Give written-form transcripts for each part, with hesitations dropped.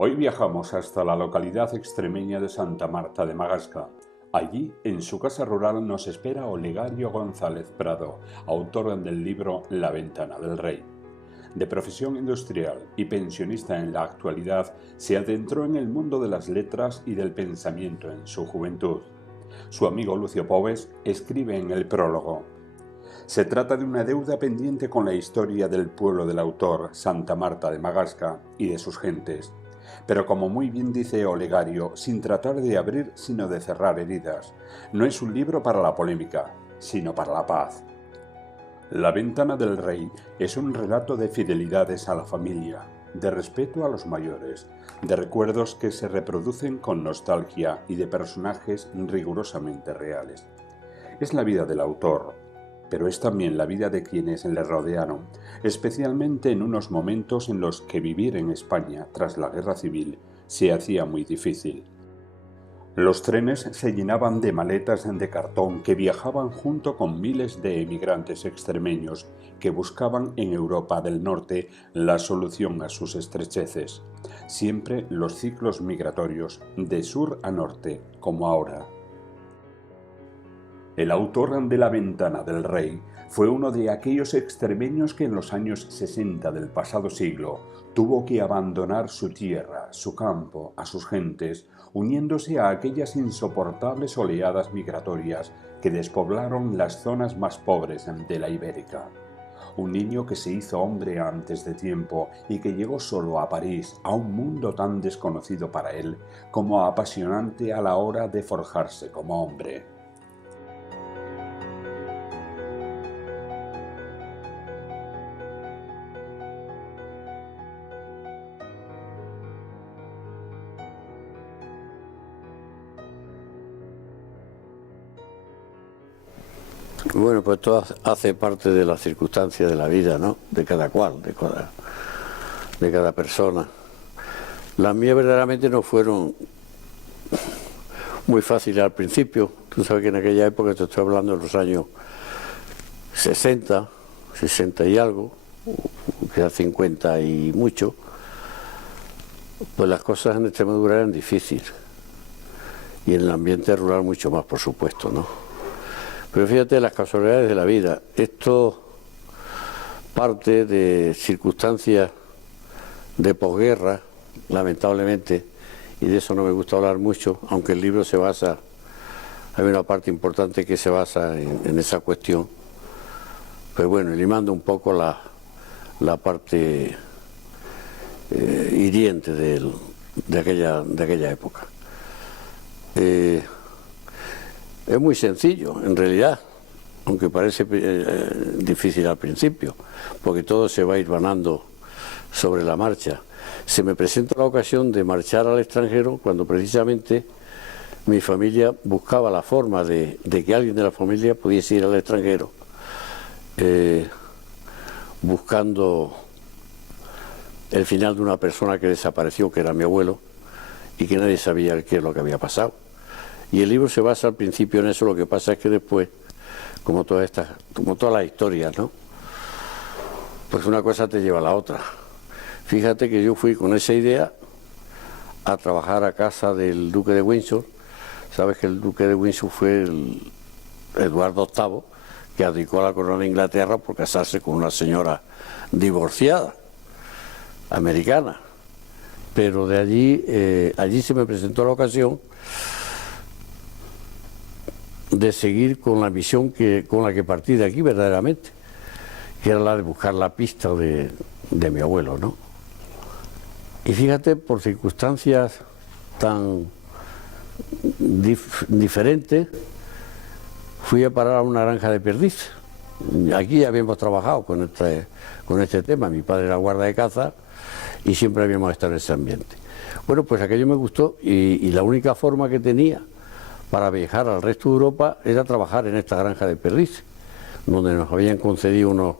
Hoy viajamos hasta la localidad extremeña de Santa Marta de Magasca. Allí, en su casa rural, nos espera Olegario González Prado, autor del libro La ventana del rey. De profesión industrial y pensionista en la actualidad, se adentró en el mundo de las letras y del pensamiento en su juventud. Su amigo Lucio Pobes escribe en el prólogo: se trata de una deuda pendiente con la historia del pueblo del autor, Santa Marta de Magasca, y de sus gentes. Pero como muy bien dice Olegario, sin tratar de abrir sino de cerrar heridas, no es un libro para la polémica, sino para la paz. La ventana del rey es un relato de fidelidades a la familia, de respeto a los mayores, de recuerdos que se reproducen con nostalgia y de personajes rigurosamente reales. Es la vida del autor, pero es también la vida de quienes le rodearon, especialmente en unos momentos en los que vivir en España tras la Guerra Civil se hacía muy difícil. Los trenes se llenaban de maletas de cartón que viajaban junto con miles de emigrantes extremeños que buscaban en Europa del Norte la solución a sus estrecheces. Siempre los ciclos migratorios de sur a norte, como ahora. El autor de La ventana del rey fue uno de aquellos extremeños que en los años 60 del pasado siglo tuvo que abandonar su tierra, su campo, a sus gentes, uniéndose a aquellas insoportables oleadas migratorias que despoblaron las zonas más pobres de la Ibérica. Un niño que se hizo hombre antes de tiempo y que llegó solo a París, a un mundo tan desconocido para él como apasionante a la hora de forjarse como hombre. Bueno, pues todo hace parte de las circunstancias de la vida, ¿no? De cada cual, de cada persona. Las mías verdaderamente no fueron muy fáciles al principio. Tú sabes que en aquella época, te estoy hablando de los años 60, 60 y algo, quizás 50 y mucho, pues las cosas en Extremadura eran difíciles. Y en el ambiente rural mucho más, por supuesto, ¿no? Pero fíjate las casualidades de la vida. Esto parte de circunstancias de posguerra, lamentablemente, y de eso no me gusta hablar mucho, aunque el libro se basa, hay una parte importante que se basa en esa cuestión. Pero bueno, limando un poco la parte hiriente de aquella época. Es muy sencillo, en realidad, aunque parece difícil al principio, porque todo se va hilvanando sobre la marcha. Se me presenta la ocasión de marchar al extranjero cuando precisamente mi familia buscaba la forma de que alguien de la familia pudiese ir al extranjero, buscando el final de una persona que desapareció, que era mi abuelo, y que nadie sabía qué es lo que había pasado. Y el libro se basa al principio en eso, lo que pasa es que después, como todas las historias, ¿no? Pues una cosa te lleva a la otra. Fíjate que yo fui con esa idea a trabajar a casa del duque de Windsor. Sabes que el duque de Windsor fue el Eduardo VIII, que abdicó a la corona de Inglaterra por casarse con una señora divorciada, americana. Pero de allí se me presentó la ocasión de seguir con la misión con la que partí de aquí verdaderamente, que era la de buscar la pista de mi abuelo, ¿no? Y fíjate, por circunstancias tan diferentes, fui a parar a una granja de perdiz. Aquí habíamos trabajado con este tema, mi padre era guarda de caza y siempre habíamos estado en ese ambiente. Bueno, pues aquello me gustó y la única forma que tenía para viajar al resto de Europa era trabajar en esta granja de perdiz, donde nos habían concedido unos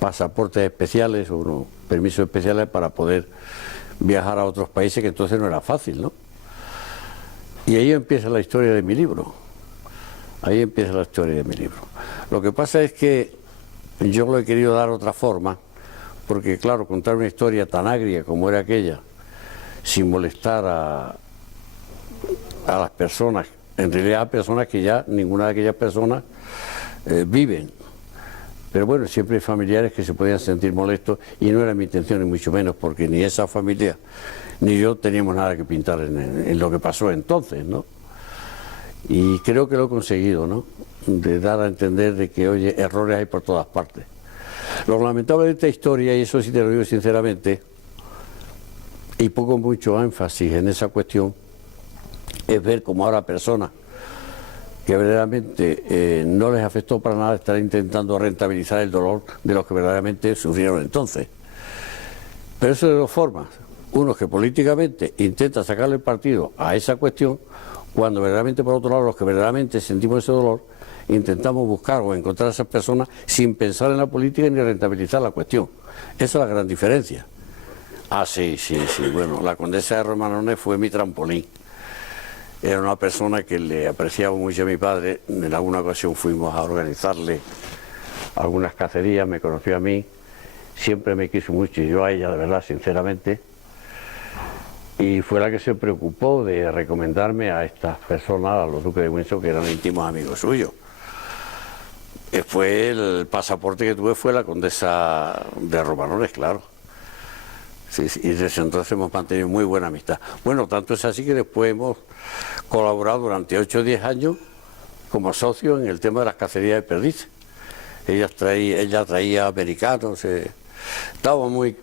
pasaportes especiales o unos permisos especiales para poder viajar a otros países, que entonces no era fácil, ¿no? Y ahí empieza la historia de mi libro. Ahí empieza la historia de mi libro. Lo que pasa es que yo lo he querido dar otra forma, porque claro, contar una historia tan agria como era aquella, sin molestar a las personas, en realidad a personas que ya ninguna de aquellas personas viven. Pero bueno, siempre hay familiares que se podían sentir molestos y no era mi intención ni mucho menos, porque ni esa familia ni yo teníamos nada que pintar en lo que pasó entonces, ¿no? Y creo que lo he conseguido, ¿no? De dar a entender de que, oye, errores hay por todas partes. Lo lamentable de esta historia, y eso sí te lo digo sinceramente, y pongo mucho énfasis en esa cuestión, es ver cómo ahora personas que verdaderamente no les afectó para nada estar intentando rentabilizar el dolor de los que verdaderamente sufrieron entonces. Pero eso de dos formas. Uno que políticamente intenta sacarle partido a esa cuestión, cuando verdaderamente por otro lado los que verdaderamente sentimos ese dolor intentamos buscar o encontrar a esas personas sin pensar en la política ni rentabilizar la cuestión. Esa es la gran diferencia. Ah, sí, bueno, la condesa de Romanones fue mi trampolín. Era una persona que le apreciaba mucho a mi padre. En alguna ocasión fuimos a organizarle algunas cacerías, me conoció a mí, siempre me quiso mucho y yo a ella, de verdad, sinceramente. Y fue la que se preocupó de recomendarme a estas personas, a los duques de Windsor, que eran íntimos amigos suyos. Fue el pasaporte que tuve fue la condesa de Romanones, claro. Sí, y desde entonces hemos mantenido muy buena amistad. Bueno, tanto es así que después hemos colaborado durante 8 o 10 años como socios en el tema de las cacerías de perdices. Ella traía americanos,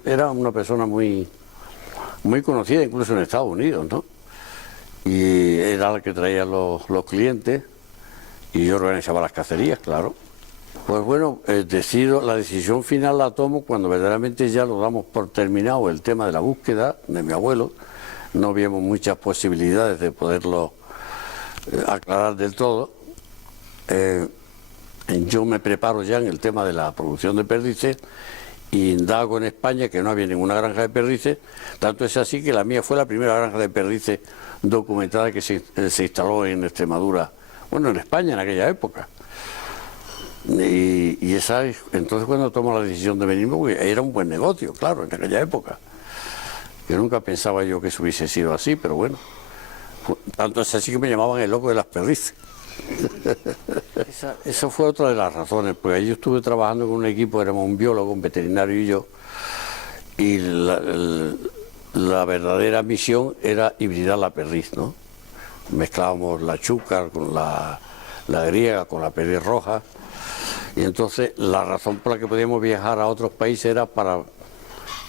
era una persona muy conocida incluso en Estados Unidos, ¿no? Y era la que traía los clientes y yo organizaba las cacerías, claro. Pues bueno, la decisión final la tomo cuando verdaderamente ya lo damos por terminado el tema de la búsqueda de mi abuelo. No vimos muchas posibilidades de poderlo aclarar del todo. Yo me preparo ya en el tema de la producción de perdices y indago en España que no había ninguna granja de perdices. Tanto es así que la mía fue la primera granja de perdices documentada que se instaló en Extremadura, bueno, en España en aquella época. Y entonces cuando tomo la decisión de venirme, pues, era un buen negocio, claro, en aquella época. Yo nunca pensaba yo que eso hubiese sido así, pero bueno, tanto es así que me llamaban el loco de las perdices. Esa fue otra de las razones, porque yo estuve trabajando con un equipo, éramos un biólogo, un veterinario y yo, y la verdadera misión era hibridar la perdiz, ¿no? Mezclábamos la chúcar con la griega, con la perdiz roja. Y entonces la razón por la que podíamos viajar a otros países era para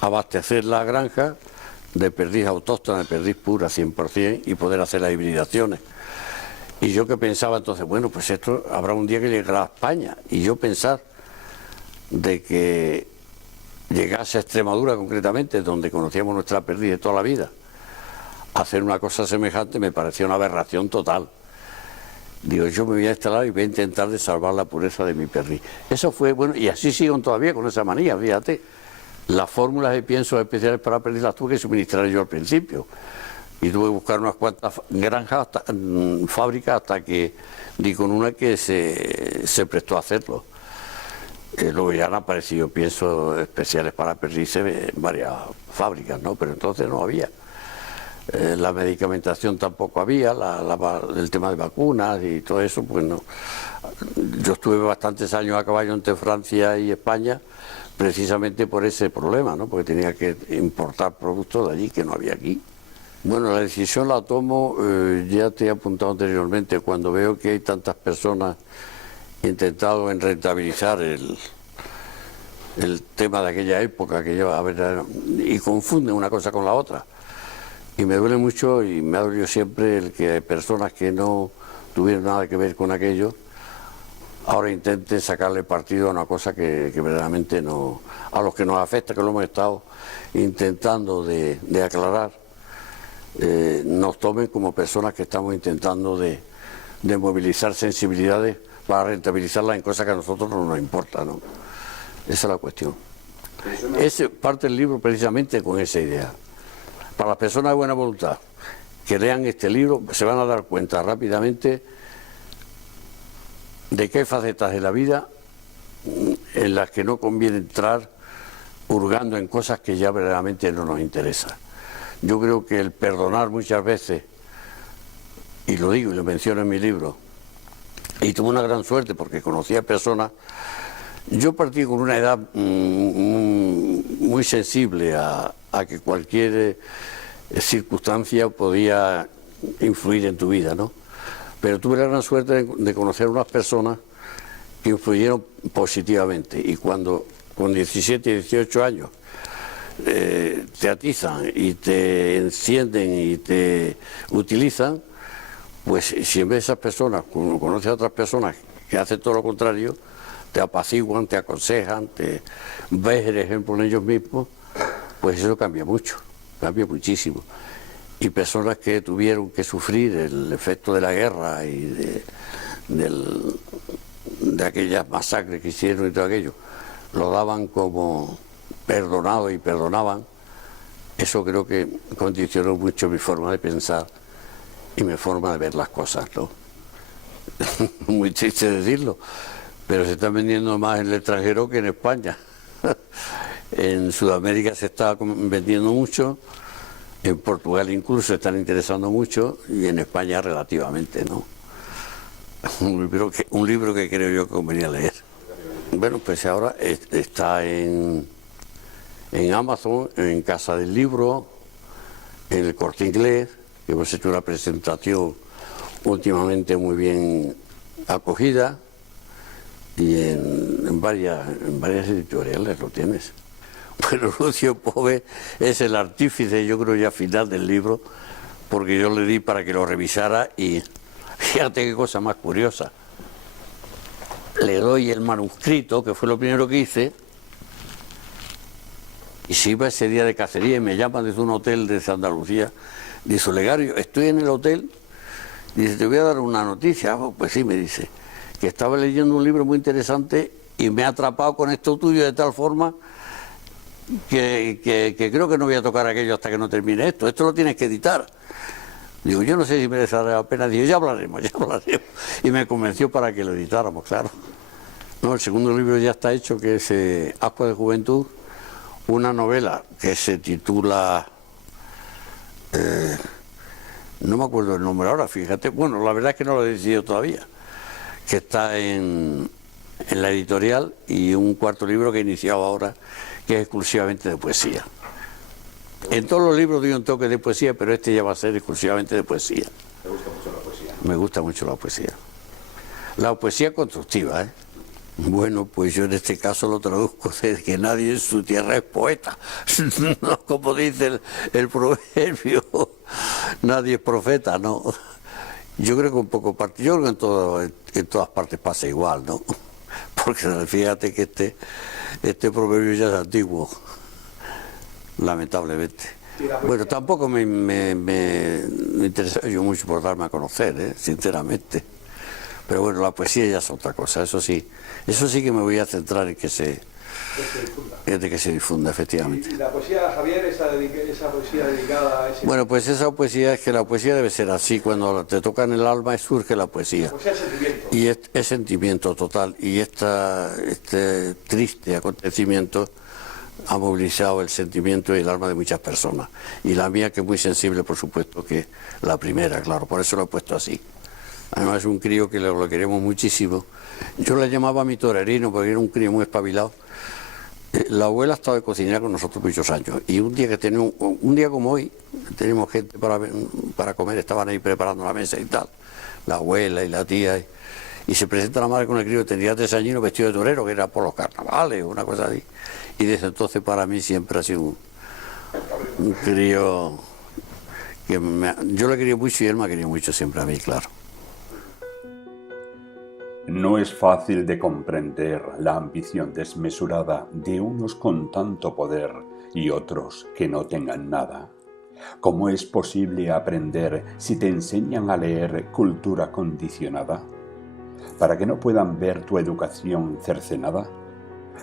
abastecer la granja de perdiz autóctona, de perdiz pura 100% y poder hacer las hibridaciones. Y yo que pensaba entonces, bueno, pues esto habrá un día que llegará a España. Y yo pensar de que llegase a Extremadura concretamente, donde conocíamos nuestra perdiz de toda la vida, hacer una cosa semejante me parecía una aberración total. Digo, yo me voy a instalar y voy a intentar de salvar la pureza de mi perdiz. Eso fue, bueno, y así sigo todavía con esa manía, fíjate. Las fórmulas de piensos especiales para perdiz las tuve que suministrar yo al principio. Y tuve que buscar unas cuantas granjas, fábricas, hasta que di con una que se prestó a hacerlo. Luego ya han aparecido piensos especiales para perdices en varias fábricas, ¿no? Pero entonces no había. La medicamentación tampoco había, el tema de vacunas y todo eso, pues no. Yo estuve bastantes años a caballo entre Francia y España precisamente por ese problema, ¿no? Porque tenía que importar productos de allí que no había aquí. Bueno, la decisión la tomo, ya te he apuntado anteriormente, cuando veo que hay tantas personas intentado en rentabilizar el tema de aquella época que lleva a ver, y confunden una cosa con la otra. Y me duele mucho y me ha dolido siempre el que personas que no tuvieron nada que ver con aquello ahora intenten sacarle partido a una cosa que verdaderamente no, a los que nos afecta, que lo hemos estado intentando de aclarar, nos tomen como personas que estamos intentando de movilizar sensibilidades para rentabilizarlas en cosas que a nosotros no nos importan, ¿no? Esa es la cuestión. Parte del libro precisamente con esa idea. Para las personas de buena voluntad que lean este libro se van a dar cuenta rápidamente de qué facetas de la vida en las que no conviene entrar hurgando en cosas que ya verdaderamente no nos interesan. Yo creo que el perdonar muchas veces, y lo digo y lo menciono en mi libro, y tuve una gran suerte porque conocía personas. Yo partí con una edad muy sensible a que cualquier circunstancia podía influir en tu vida, ¿no? Pero tuve la gran suerte de conocer unas personas que influyeron positivamente, y cuando con 17, 18 años te atizan y te encienden y te utilizan, pues si en vez de esas personas conoces a otras personas que hacen todo lo contrario, te apaciguan, te aconsejan, te ves el ejemplo en ellos mismos, pues eso cambia mucho, cambia muchísimo. Y personas que tuvieron que sufrir el efecto de la guerra y de aquellas masacres que hicieron y todo aquello, lo daban como perdonado y perdonaban. Eso creo que condicionó mucho mi forma de pensar y mi forma de ver las cosas, ¿no? Muy triste decirlo, pero se están vendiendo más en el extranjero que en España. En Sudamérica se está vendiendo mucho, en Portugal incluso se están interesando mucho, y en España relativamente, ¿no? Un libro que creo yo que convenía leer. Bueno, pues ahora está en Amazon, en Casa del Libro, en el Corte Inglés, que hemos hecho una presentación últimamente muy bien acogida, y en varias editoriales lo tienes. Bueno, Lucio Pové es el artífice, yo creo, ya final del libro, porque yo le di para que lo revisara, y fíjate qué cosa más curiosa. Le doy el manuscrito, que fue lo primero que hice, y se iba ese día de cacería y me llaman desde un hotel de Andalucía. Dice: Olegario, estoy en el hotel, dice, te voy a dar una noticia. Oh, pues sí, me dice, que estaba leyendo un libro muy interesante y me ha atrapado con esto tuyo de tal forma que creo que no voy a tocar aquello hasta que no termine esto. Esto lo tienes que editar. Digo, yo no sé si merece la pena. Digo, ya hablaremos. Y me convenció para que lo editáramos, claro. No, el segundo libro ya está hecho, que es Ascuas de Juventud, una novela que se titula... no me acuerdo el nombre ahora, fíjate. Bueno, la verdad es que no lo he decidido todavía. Que está en la editorial, y un cuarto libro que he iniciado ahora, que es exclusivamente de poesía. En todos los libros doy un toque de poesía, pero este ya va a ser exclusivamente de poesía. ¿Te gusta mucho la poesía? Me gusta mucho la poesía. La poesía constructiva, ¿eh? Bueno, pues yo en este caso lo traduzco de que nadie en su tierra es poeta. No, como dice el proverbio, nadie es profeta, ¿no? Yo creo que un poco yo creo que en todas partes pasa igual, ¿no? Porque fíjate que este proverbio ya es antiguo, lamentablemente. Bueno, tampoco me interesa yo mucho por darme a conocer, sinceramente. Pero bueno, la poesía ya es otra cosa, eso sí que me voy a centrar en que se difunda, efectivamente. ¿Y la poesía, Javier, esa poesía dedicada a ese... Bueno, pues esa poesía, es que la poesía debe ser así, cuando te toca en el alma surge la poesía. La poesía es sentimiento. Y es sentimiento total, y este triste acontecimiento ha movilizado el sentimiento y el alma de muchas personas. Y la mía, que es muy sensible, por supuesto, que la primera, claro, por eso lo he puesto así. Además es un crío que lo queremos muchísimo. Yo le llamaba mi torerino porque era un crío muy espabilado. La abuela estaba de cocinera con nosotros muchos años, y un día como hoy tenemos gente para comer, estaban ahí preparando la mesa y tal, la abuela y la tía, y se presenta la madre con el crío, tendría 3 añinos, vestido de torero, que era por los carnavales, una cosa así, y desde entonces para mí siempre ha sido un crío que yo le quería mucho y él me ha querido mucho siempre a mí, claro. No es fácil de comprender la ambición desmesurada de unos con tanto poder y otros que no tengan nada. ¿Cómo es posible aprender si te enseñan a leer cultura condicionada? ¿Para que no puedan ver tu educación cercenada?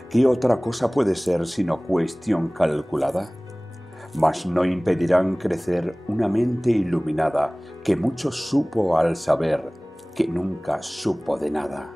¿Qué otra cosa puede ser sino cuestión calculada? Mas no impedirán crecer una mente iluminada que mucho supo al saber que nunca supo de nada.